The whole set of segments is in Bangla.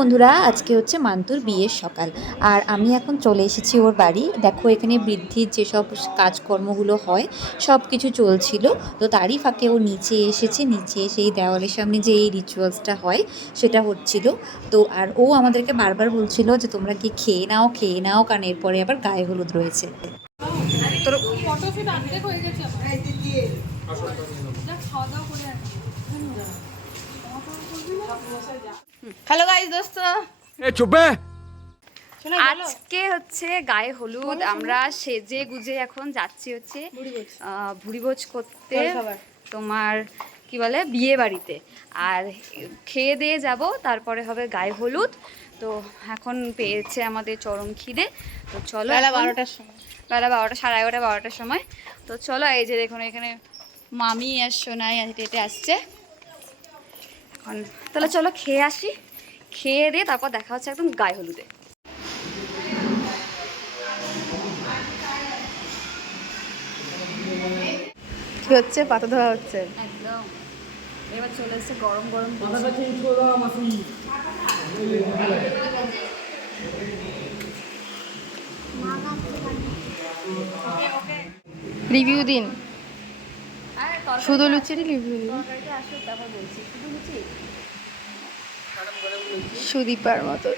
বন্ধুরা, আজকে হচ্ছে মান্তুর বিয়ের সকাল। আর আমি এখন চলে এসেছি ওর বাড়ি। দেখো এখানে বৃদ্ধির যেসব কাজকর্মগুলো হয় সব কিছু চলছিল। তো তারই ফাঁকে ও নিচে এসেছে। নিচে এসে এই দেওয়ালের সামনে যে এই রিচুয়ালসটা হয় সেটা হচ্ছিল। তো আর ও আমাদেরকে বারবার বলছিল যে তোমরা কি খেয়ে নাও, কারণ এরপরে আবার গায়ে হলুদ রয়েছে। তোর হ্যালো গাইস দোস্ত, আজকে হচ্ছে গায়ে হলুদ। আমরা সেজে গুজে এখন যাচ্ছি হচ্ছে ভুরিভোজ করতে, তোমার কি বলে বিয়ে বাড়িতে। আর খেয়ে দিয়ে যাব, তারপরে হবে গায়ে হলুদ। তো এখন পেয়েছে আমাদের চরম খিদে। তো চলো বেলা 12টার সময়, বেলা 12টা, সাড়ে 11টা 12টার সময়। তো চলো, এই যে দেখুন এখানে মামি আর সোনাই হেঁটে আসছে এখন। তাহলে চলো খেয়ে আসি, খেয়ে দিয়ে তারপর দেখা হচ্ছে একদম গায়ে হলুদে। কি হচ্ছে? পাতা ধোয়া হচ্ছে। একদম এবার চলে এসেছে গরম গরম। রিভিউ দিন, শুধু লুচির রিভিউ দিন। সুদীপার মতো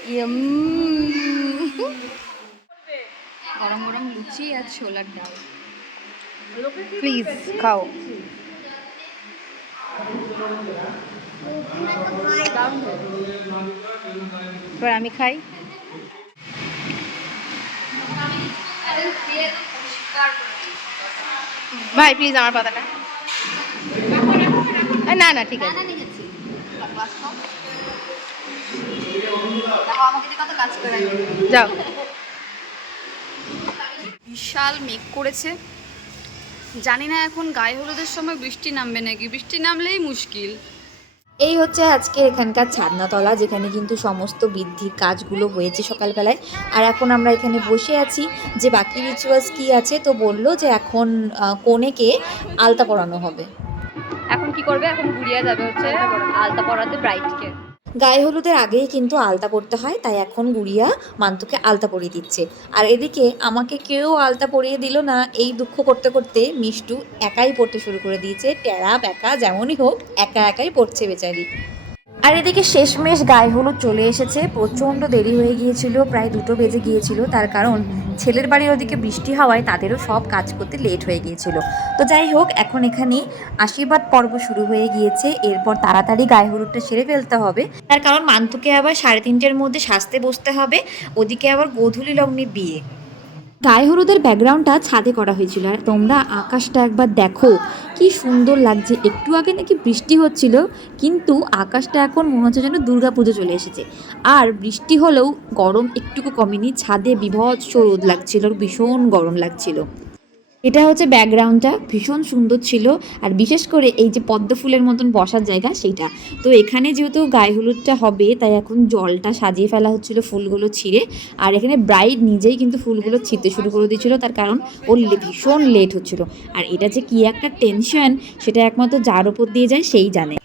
গরম গরম লুচি আর ছোলার ডাল। প্লিজ খাও। এবার আমি খাই। ভাই প্লিজ আমার পাতাটা। না না ঠিক আছে, যাও। বিশাল মেঘ করেছে, জানি না এখন গায়ে হলুদের সময় বৃষ্টি নামবে নাকি। বৃষ্টি নামলেই মুশকিল। এই হচ্ছে আজকে এখানকার ছাদনাতলা, যেখানে কিন্তু সমস্ত বৃদ্ধির কাজগুলো হয়েছে সকালবেলায়। আর এখন আমরা এখানে বসে আছি যে বাকি রিচুয়ালস কি আছে। তো বললো যে এখন কনেকে আলতা পরানো হবে। এখন কি করবে? এখন গুড়িয়া যাবে হচ্ছে আলতা পরাতে ব্রাইডকে। গায়ে হলুদের আগেই কিন্তু আলতা পরতে হয়, তাই এখন গুড়িয়া মান্তুকে আলতা পরিয়ে দিচ্ছে। আর এদিকে আমাকে কেউ আলতা পরিয়ে দিল না, এই দুঃখ করতে করতে মিষ্টু একাই পড়তে শুরু করে দিয়েছে। টেরা বেঁকা যেমনই হোক, একা একাই পড়ছে বেচারি। আর এদিকে শেষমেশ গায়ে হলুদ চলে এসেছে। প্রচণ্ড দেরি হয়ে গিয়েছিল, প্রায় 2টো বেজে গিয়েছিল। তার কারণ ছেলের বাড়ির ওদিকে বৃষ্টি হওয়ায় তাদেরও সব কাজ করতে লেট হয়ে গিয়েছিল। তো যাই হোক, এখন এখানে আশীর্বাদ পর্ব শুরু হয়ে গিয়েছে। এরপর তাড়াতাড়ি গায়ে হলুদটা সেরে ফেলতে হবে, তার কারণ মান্তুকে আবার 3:30-এর মধ্যে সাজতে বসতে হবে। ওদিকে আবার গোধূলি লগ্নে বিয়ে। গায়ে হলুদের ব্যাকগ্রাউন্ডটা ছাদে করা হয়েছিল। আর তোমরা আকাশটা একবার দেখো, কি সুন্দর লাগছে। একটু আগে নাকি বৃষ্টি হচ্ছিল, কিন্তু আকাশটা এখন মনে হচ্ছে যেন দুর্গাপুজো চলে এসেছে। আর বৃষ্টি হলেও গরম একটুকু কমেনি, ছাদে বীভৎস রোদ লাগছিল, ভীষণ গরম লাগছিল। এটা হচ্ছে ব্যাকগ্রাউন্ডটা, ভীষণ সুন্দর ছিল। আর বিশেষ করে এই যে পদ্ম ফুলের মতন বসার জায়গা সেইটা। তো এখানে যেহেতু গায়ে হলুদটা হবে, তাই এখন জলটা সাজিয়ে ফেলা হচ্ছিল ফুলগুলো ছিঁড়ে। আর এখানে ব্রাইড নিজেই কিন্তু ফুলগুলো ছিঁড়তে শুরু করে দিয়েছিল, তার কারণ ওর ভীষণ লেট হচ্ছিল। আর এটা যে কি একটা টেনশন, সেটা একমাত্র যার ওপর দিয়ে যায় সেই জানে।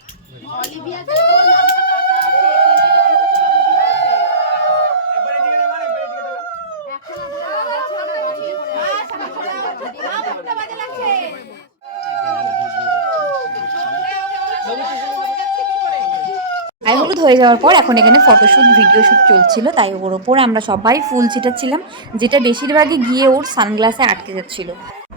গায়ে হলুদ হয়ে যাওয়ার পর এখন এখানে ফটোশ্যুট ভিডিও শ্যুট চলছিল, তাই ওর ওপর আমরা সবাই ফুল ছিটাচ্ছিলাম, যেটা বেশিরভাগই গিয়ে ওর সানগ্লাসে আটকে যাচ্ছিল।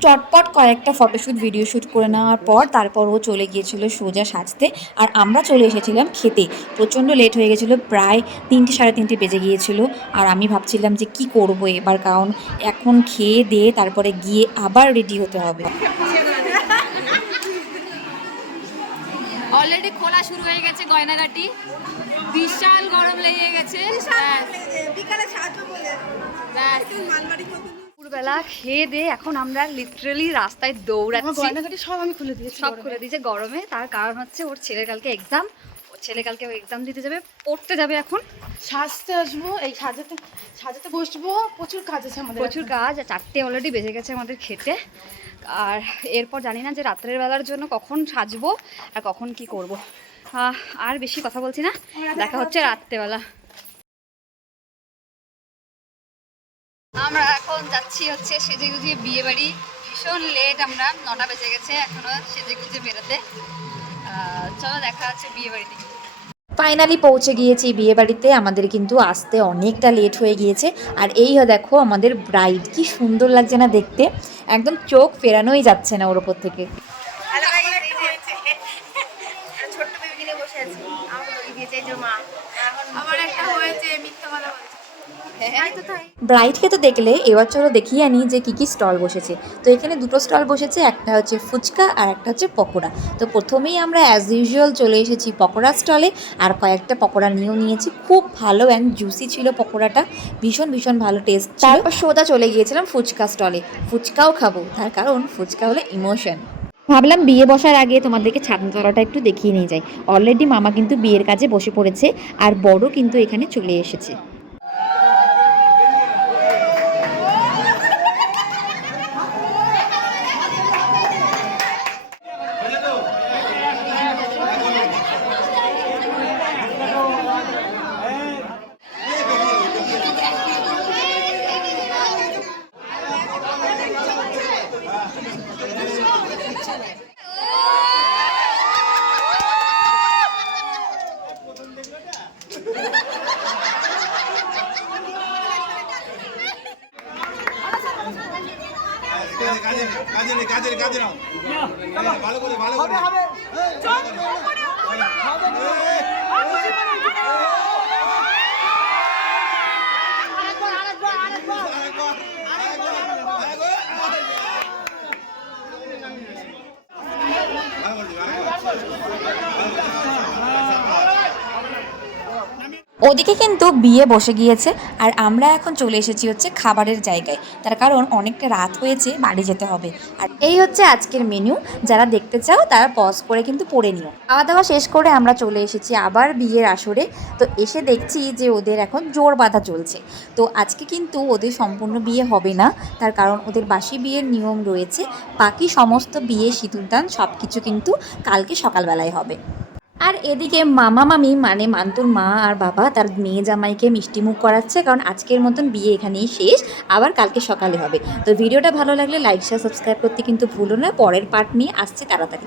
চটপট কয়েকটা ফটোশ্যুট ভিডিও শ্যুট করে নেওয়ার পর তারপর ও চলে গিয়েছিল সোজা সাজতে। আর আমরা চলে এসেছিলাম খেতে। প্রচণ্ড লেট হয়ে গেছিলো, প্রায় 3টে 3:30 বেজে গিয়েছিল। আর আমি ভাবছিলাম যে কি করব এবার, কারণ এখন খেয়ে দিয়ে তারপরে গিয়ে আবার রেডি হতে হবে। অলরেডি খোলা শুরু হয়ে গেছে গয়নাগাটি, বিশাল গরম লেগে গেছে। দুপুরবেলা খেয়ে দিয়ে এখন আমরা লিটারালি রাস্তায় দৌড়াচ্ছি। সব আমি খুলে দিয়েছি, সব খুলে দিয়েছে গরমে। তার কারণ হচ্ছে ওর ছেলের কালকে এক্সাম, ওর ছেলে কালকে এক্সাম দিতে যাবে, পড়তে যাবে। এখন সাজতে আসবো, এই সাজাতে সাজাতে বসবো, প্রচুর কাজ আছে আমাদের, প্রচুর কাজ। 4টে অলরেডি বেজে গেছে আমাদের খেতে। আর এরপর জানি না যে রাত্রের বেলার জন্য কখন সাজবো আর কখন কি করব। আর বেশি কথা বলছি না, দেখা হচ্ছে রাত্রেবেলা। আমরা এখন যাচ্ছি হচ্ছে সেজেগুজে বিয়ে বাড়ি। ভীষণ লেট, আমরা 9টা বেজে গেছে এখনো সেজেগুজে বেরোতে। চলো দেখা হচ্ছে বিয়ে বাড়িতে। ফাইনালি পৌঁছে গিয়েছি বিয়ে বাড়িতে। আমাদের কিন্তু আসতে অনেকটা লেট হয়ে গিয়েছে। আর এই দেখো আমাদের ব্রাইড, কি সুন্দর লাগছে না দেখতে, একদম চোখ ফেরানোই যাচ্ছে না ওর ওপর থেকে। ছোট্ট বেবি নিয়ে বসে আছি। আমাকে বলি দিয়েছে এই যে মা। আমার একটা হয়েছে মিথ্যা কথা বলছে। ব্রাইডকে তো দেখলে, এবার চলো দেখিয়ে আনি যে কী কী স্টল বসেছে। তো এখানে দুটো স্টল বসেছে, একটা হচ্ছে ফুচকা আর একটা হচ্ছে পকোড়া। তো প্রথমেই আমরা অ্যাজ ইউজুয়াল চলে এসেছি পকোড়া স্টলে, আর কয়েকটা পকোড়া নিয়েও নিয়েছি। খুব ভালো অ্যান্ড জুসি ছিল পকোড়াটা, ভীষণ ভীষণ ভালো টেস্ট। তারপর সোজা চলে গিয়েছিলাম ফুচকা স্টলে। ফুচকাও খাবো, তার কারণ ফুচকা হলো ইমোশন। ভাবলাম বিয়ে বসার আগে তোমাদেরকে ছাদনাতলাটা একটু দেখিয়ে নিয়ে যাই। অলরেডি মামা কিন্তু বিয়ের কাজে বসে পড়েছে, আর বড় কিন্তু এখানে চলে এসেছে। কাজে নাও ভালো করে ওদিকে কিন্তু বিয়ে বসে গিয়েছে, আর আমরা এখন চলে এসেছি হচ্ছে খাবারের জায়গায়। তার কারণ অনেকটা রাত হয়েছে, বাড়ি যেতে হবে। আর এই হচ্ছে আজকের মেনু। যারা দেখতে চাও তারা পজ করে কিন্তু পড়ে নিও। খাওয়া দাওয়া শেষ করে আমরা চলে এসেছি আবার বিয়ের আসরে। তো এসে দেখছি যে ওদের এখন জোর বাঁধা চলছে। তো আজকে কিন্তু ওদের সম্পূর্ণ বিয়ে হবে না, তার কারণ ওদের বাসি বিয়ের নিয়ম রয়েছে। বাকি সমস্ত বিয়ে, সিঁদুরদান সব কিছু কিন্তু কালকে সকালবেলায় হবে। আর এদিকে মামা মামি মানে মান্তুর মা আর বাবা তার মেয়ে জামাইকে মিষ্টিমুখ করাচ্ছে, কারণ আজকের মতন বিয়ে এখানেই শেষ, আবার কালকে সকালে হবে। তো ভিডিওটা ভালো লাগলে লাইক শেয়ার সাবস্ক্রাইব করতে কিন্তু ভুলো না। পরের পার্ট নিয়ে আসছে তাড়াতাড়ি।